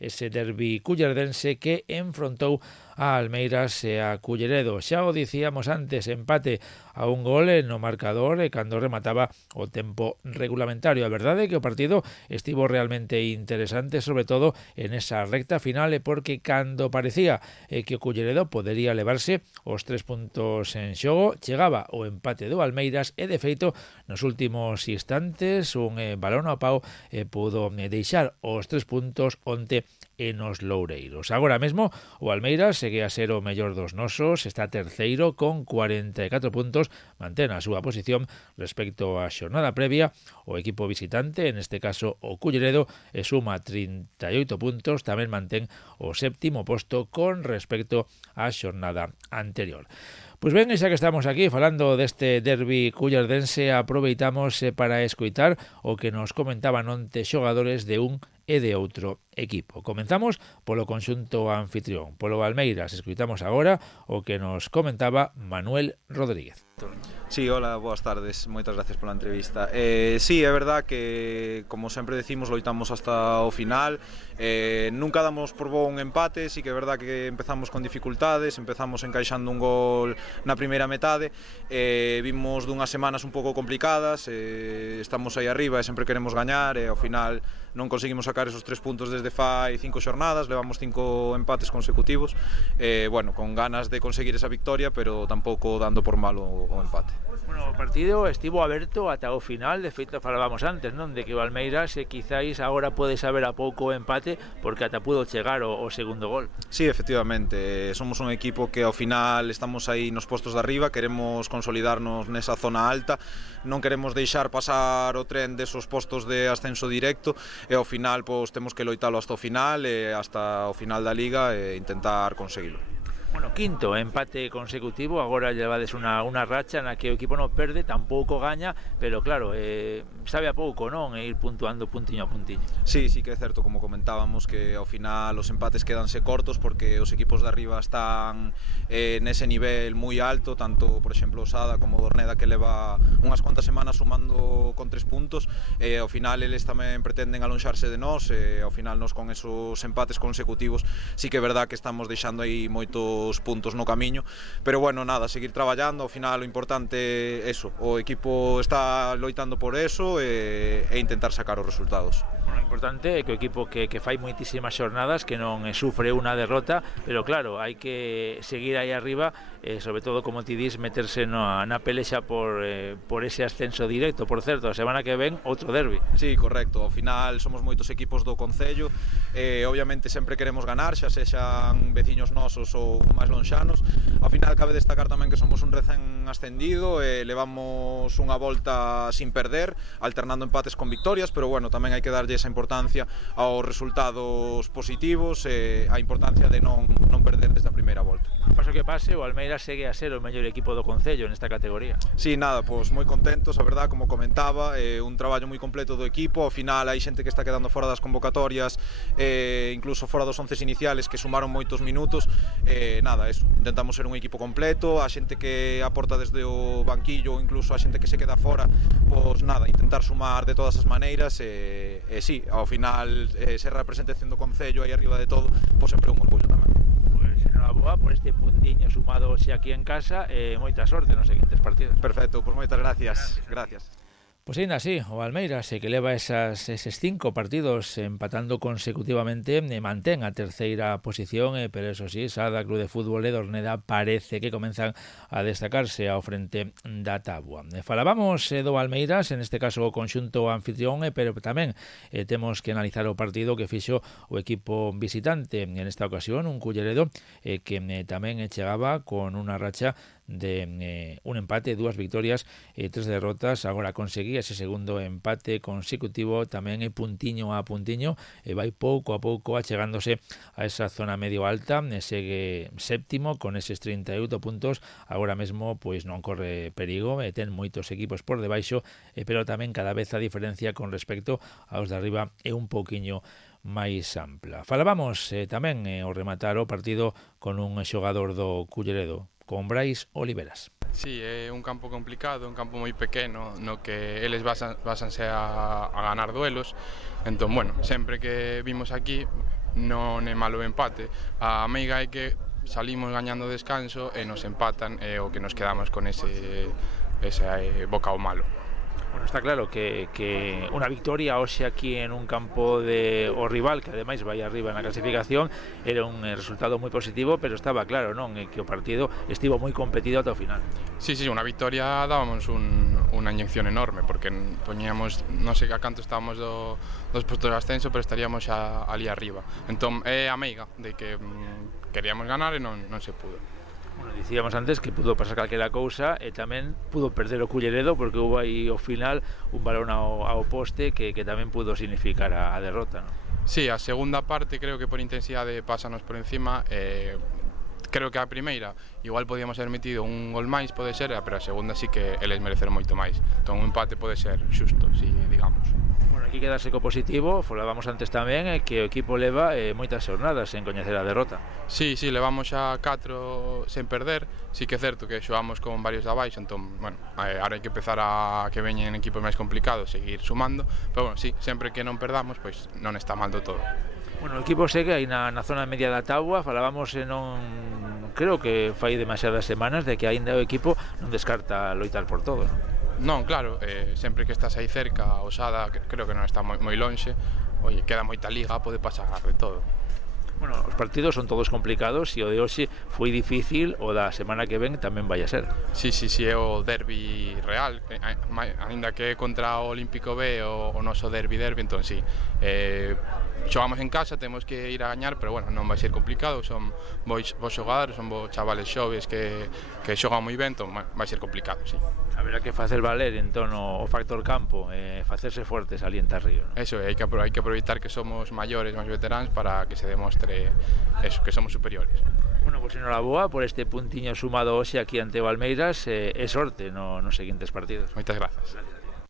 ese derbi cullerdense que enfrontou a Almeiras e a Culleredo. Xa o dicíamos antes, empate a un gol no marcador cando remataba o tempo regulamentario. A verdade é que o partido estivo realmente interesante, sobre todo en esa recta final, porque cando parecía que o Culleredo podería levarse os 3 puntos en xogo, chegaba o empate do Almeiras e, de feito, nos últimos instantes un balón ao pau pudo deixar os 3 puntos onte e nos Loureiros. Agora mesmo o Almeiras segue a ser o mellor dos nosos, está terceiro con 44 puntos, mantén a súa posición respecto á xornada previa. O equipo visitante, en este caso o Culleredo, suma 38 puntos, tamén mantén o séptimo posto con respecto á xornada anterior. Pois ben, xa que estamos aquí falando deste derbi cullerdense, aproveitamos para escoitar o que nos comentaban onte xogadores de un e de outro equipo. Comenzamos polo conxunto anfitrión, polo Almeiras. Escoitamos agora o que nos comentaba Manuel Rodríguez. Sí, hola, boas tardes, moitas gracias pola entrevista. Sí, é verdad que, como sempre decimos, loitamos hasta o final. Nunca damos por bo un empate, sí que é verdad que empezamos con dificultades, empezamos encaixando un gol na primeira metade. Vimos dunhas semanas un pouco complicadas, estamos aí arriba e sempre queremos gañar, e ao final non conseguimos sacar esos 3 puntos desde fai 5 xornadas, levamos 5 empates consecutivos, bueno, con ganas de conseguir esa victoria, pero tampouco dando por mal o empate. Bueno, o partido estivo aberto ata o final, de feito falábamos antes, non, de que o Almeiras quizáis agora pode saber a pouco o empate porque ata pudo chegar o segundo gol. Sí, efectivamente, somos un equipo que ao final estamos aí nos postos de arriba, queremos consolidarnos nesa zona alta, non queremos deixar pasar o tren desos postos de ascenso directo e ao final pois temos que loitalo hasta o final e hasta o final da liga e intentar conseguilo. Bueno, quinto empate consecutivo, agora llevades unha racha na que o equipo non perde, tampouco gaña, pero claro, sabe a pouco, non? Ir puntuando puntiño a puntiño. Sí, sí que é certo, como comentábamos, que ao final os empates quedanse cortos porque os equipos de arriba están nese nivel moi alto, tanto, por exemplo, o Sada como o Dorneda, que leva unhas cuantas semanas sumando con 3 puntos, e ao final eles tamén pretenden alonxarse de nós, e ao final nós con esos empates consecutivos sí que é verdad que estamos deixando aí moitos puntos no camiño, pero bueno, nada, seguir traballando, ao final o importante é eso, o equipo está loitando por eso e intentar sacar os resultados. Bueno, o importante é que o equipo que fai moitísimas xornadas que non sufre unha derrota, pero claro, hai que seguir aí arriba, sobre todo, como ti dis, meterse na pelexa por ese ascenso directo. Por certo, a semana que ven outro derbi. Sí, correcto, ao final somos moitos equipos do concello, obviamente sempre queremos ganar, xa sexan veciños nosos ou máis lonxanos. Ao final cabe destacar tamén que somos un recén ascendido e levamos unha volta sin perder, alternando empates con victorias, pero bueno, tamén hai que darlle esa importancia aos resultados positivos e a importancia de non perder desde a primeira volta. Paso que pase, o Almeiras segue a ser o mellor equipo do concello nesta categoría. Sí, nada, pois moi contentos, a verdad, como comentaba, un traballo moi completo do equipo. Ao final hai xente que está quedando fora das convocatorias, incluso fora dos 11 iniciales, que sumaron moitos minutos. Nada, eso, intentamos ser un equipo completo, a xente que aporta desde o banquillo, incluso a xente que se queda fora, pois nada, intentar sumar de todas as maneiras, e sí, ao final ser representación do concello aí arriba de todo, pois sempre un orgullo tamén. Boa por este puntiño sumado hoxe aquí en casa e moita sorte nos seguintes partidos. Perfecto, pois moitas gracias. Pois ainda así, o Almeiras, que leva eses 5 partidos empatando consecutivamente, mantén a terceira posición, pero eso sí, Sada, Club de Fútbol e Dorneda parece que comenzan a destacarse ao frente da táboa. Falábamos do Almeiras, en este caso o conxunto anfitrión, pero tamén temos que analizar o partido que fixo o equipo visitante, en esta ocasión un Culleredo que tamén chegaba con unha racha de un empate, 2 victorias e 3 derrotas. Agora conseguía ese segundo empate consecutivo, tamén puntiño a puntiño, e vai pouco a pouco achegándose a esa zona medio alta, segue séptimo con eses 38 puntos. Agora mesmo pois non corre perigo, ten moitos equipos por debaixo, pero tamén cada vez a diferencia con respecto aos de arriba é un pouquiño máis ampla. Falábamos tamén ao rematar o partido con un xogador do Culleredo, con Brais Oliveras. Sí, é un campo complicado, un campo moi pequeno no que eles basanse a ganar duelos. Entón, bueno, sempre que vimos aquí non é malo o empate. A meiga é que salimos gañando o descanso e nos empatan e o que nos quedamos con ese bocao malo. Bueno, está claro que unha victoria hoxe aquí en un campo de o rival, que ademais vai arriba na clasificación, era un resultado moi positivo, pero estaba claro, non, que o partido estivo moi competido ata o final. Sí, unha victoria dábamos unha inyección enorme, porque poñíamos, non sei a canto estábamos dos postos de ascenso, pero estaríamos xa ali arriba. Entón, é a meiga de que queríamos ganar e non se pudo. Bueno, dicíamos antes que pudo pasar calquera cousa e tamén pudo perder o Culleredo, porque houve aí ao final un balón ao poste que tamén pudo significar a derrota, non? Sí, a segunda parte creo que por intensidade pásanos por encima. Creo que a primeira igual podíamos haber metido un gol máis, pode ser, pero a segunda sí que eles mereceron moito máis. Entón un empate pode ser xusto, si digamos. Bueno, aquí quedarse co positivo, falábamos antes tamén que o equipo leva moitas xornadas sen coñecer a derrota. Sí, levamos xa 4 sen perder. Sí que é certo que xogamos con varios de abaixo, entón, bueno, ahora hai que empezar a que veñen equipos máis complicados, seguir sumando, pero bueno, sí, sempre que non perdamos, pois non está mal do todo. Bueno, o equipo segue aí na zona media da táboa, falábamos creo que fai demasiadas semanas de que aínda o equipo non descarta loitar por todo, non? Non, claro, sempre que estás aí cerca, Osada, creo que non está moi lonxe. Oye, queda moita liga, pode pasar de todo. Bueno, os partidos son todos complicados e o de hoxe foi difícil, o da semana que ven tamén vai a ser. Sí, é o derbi real, ainda que contra o Olímpico B o noso derbi, entón sí. Xogamos en casa, temos que ir a gañar, pero bueno, non vai ser complicado, son bons xogadores, son bons chavales xoves que xogan moi ben, entón vai ser complicado, sí. Haberá que facer valer entón o factor campo, facerse fuertes ali en Tarrío, ¿no? Eso, hai que aproveitar que somos maiores, máis veteráns, para que se demostre eso, que somos superiores. Bueno, pois enhoraboa por este puntiño sumado hoxe aquí ante Valmeiras e sorte nos seguintes partidos. Moitas grazas.